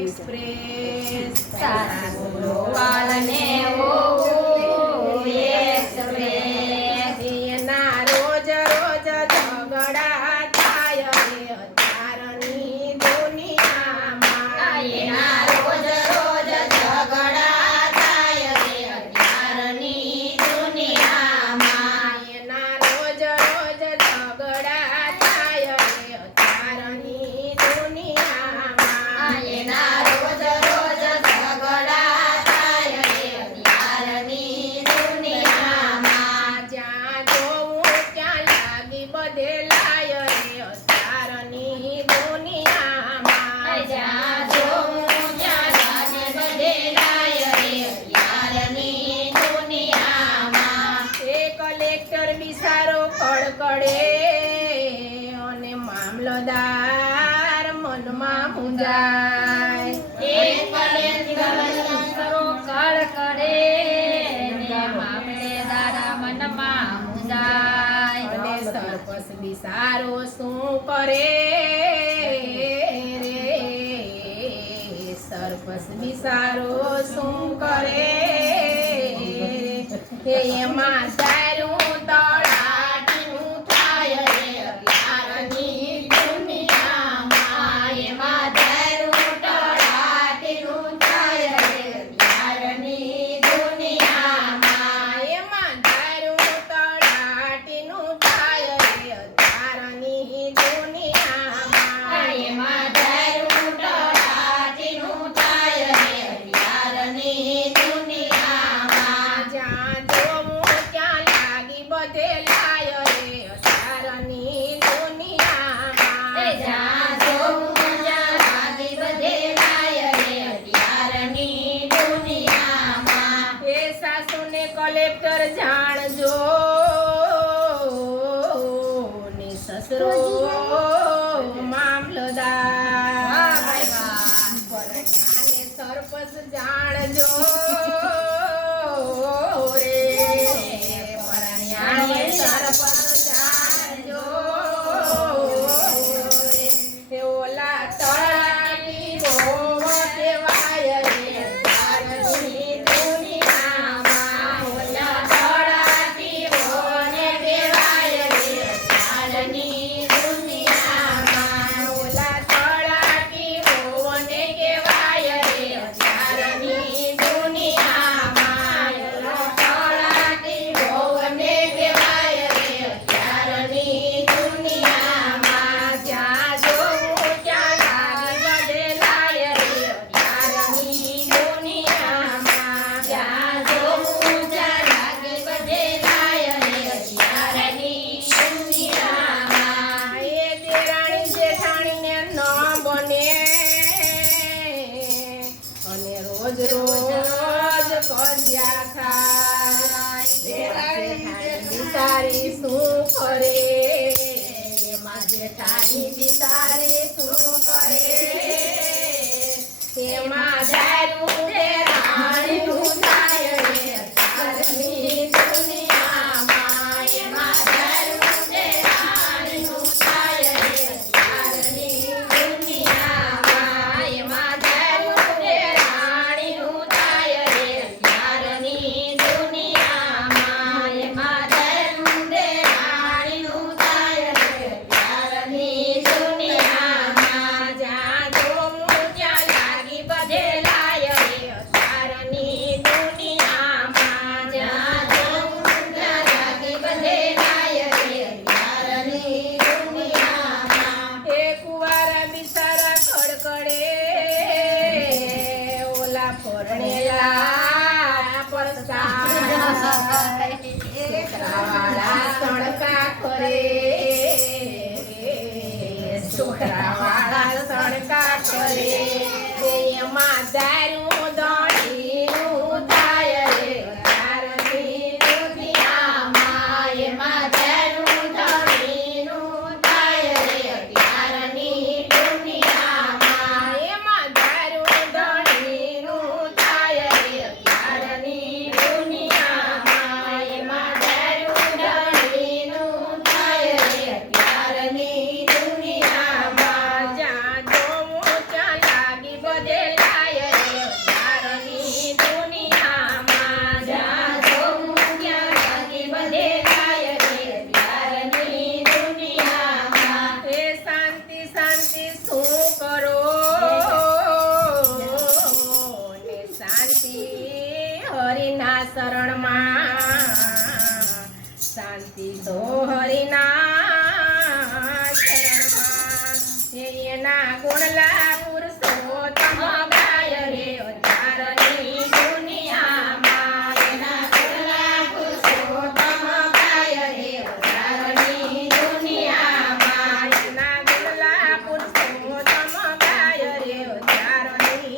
express सासुनो वालने वो express एना रोज रोज झगड़ा થાય રે અત્યારની દુનિયામાં એના રોજ રોજ ઝગડા થાય રે અત્યારની દુનિયામાં એના રોજ રોજ ઝગડા થાય રે અત્યારની દુનિયામાં એના રોજ રોજ ઝગડા થાય રે અત્યારની દુનિયામાં જ્યાં જોઉં ત્યાં લાગી બદલાય રે અત્યારની દુનિયામાં જ્યાં જોઉં ત્યાં લાગી બદલાય રે અત્યારની દુનિયામાં એ કલેક્ટર બિચારો કડકડે અને મામલતદાર મનમાં મૂંઝાય એ કલેક્ટર બિચારો કડકડે અને મામલતદાર મનમાં મૂંઝાય અને સરપંચ બિચારો શું કરે રે સરપંચ બિચારો શું કરે એમાં દારૂ તળાટીનું થાય રે અત્યારની દુનિયામાં એમાં દારૂ તળાટીનું થાય રે અત્યારની દુનિયામાં એમાં દારૂ તળાટીનું થાય રે અત્યારની દુનિયામાં એમાં દારૂ તળાટીનું થાય રે અત્યારની દુનિયામાં જ્યાં જોઉં ત્યાં લાગી બદલાય રે અત્યારની દુનિયામાં જ્યાં જોઉં ત્યાં લાગી બદલાય રે અત્યારની દુનિયામાં એ સાસુને કલેક્ટર જાણજો ને સસરો મામલતદાર પરણ્યાને સરપંચ જાણજો રે પરણ્યાને સરપંચ જાણજો રે ઓલા તળાટી બોવ કહેવાય રે અત્યારની દુનિયામાં ઓલા તળાટી બોને કહેવાય રે અત્યારની દુનિયામાં ઓલા તળાટી બોને કહેવાય રે અત્યારની દુનિયામાં ઓલા તળાટી બોને કહેવાય રે અત્યારની દુનિયામાં જ્યાં જોઉં ત્યાં લાગી બદલાય રે અત્યારની દુનિયામાં જ્યાં જોઉં ત્યાં લાગી બદલાય રે અત્યારની દુનિયામાં એ દેરાણી જેઠાણીને ન બને અને રોજ રોજ કજ્યા ખાય દેરાણી બિચારી શું કરે એમાં જેઠાણી બિચારી શું કરે એમાં દારૂ દેરાણીનું થાય રે અત્યારની દુનિયામાં એમાં દારૂ દેરાણીનું થાય રે અત્યારની દુનિયામાં એમાં દારૂ દેરાણીનું થાય રે અત્યારની દુનિયામાં એમાં દારૂ દેરાણીનું થાય રે અત્યારની દુનિયામાં પરણેલા પરસાય છોકરાવાળા સણકા કરે છોકરાવાળા સણકા કરે એમાં દારૂ દોડીનું થાય રે તારની દુનિયામાં એમાં દારૂ દોડીનું થાય રે તારની દુનિયામાં એમાં દારૂ દોડીનું થાય રે તારની દુનિયામાં એમાં દારૂ દોડીનું થાય રે તારની દુનિયામાં જ્યાં જોવું ત્યાં લાગી બધે લાય રે તારની દુનિયામાં જ્યાં જોવું ત્યાં લાગી બધે લાય રે તારની દુનિયામાં એ શાંતિ શાંતિ શું કરો ને શાંતિ હરિના શરણમાં શાંતિ તો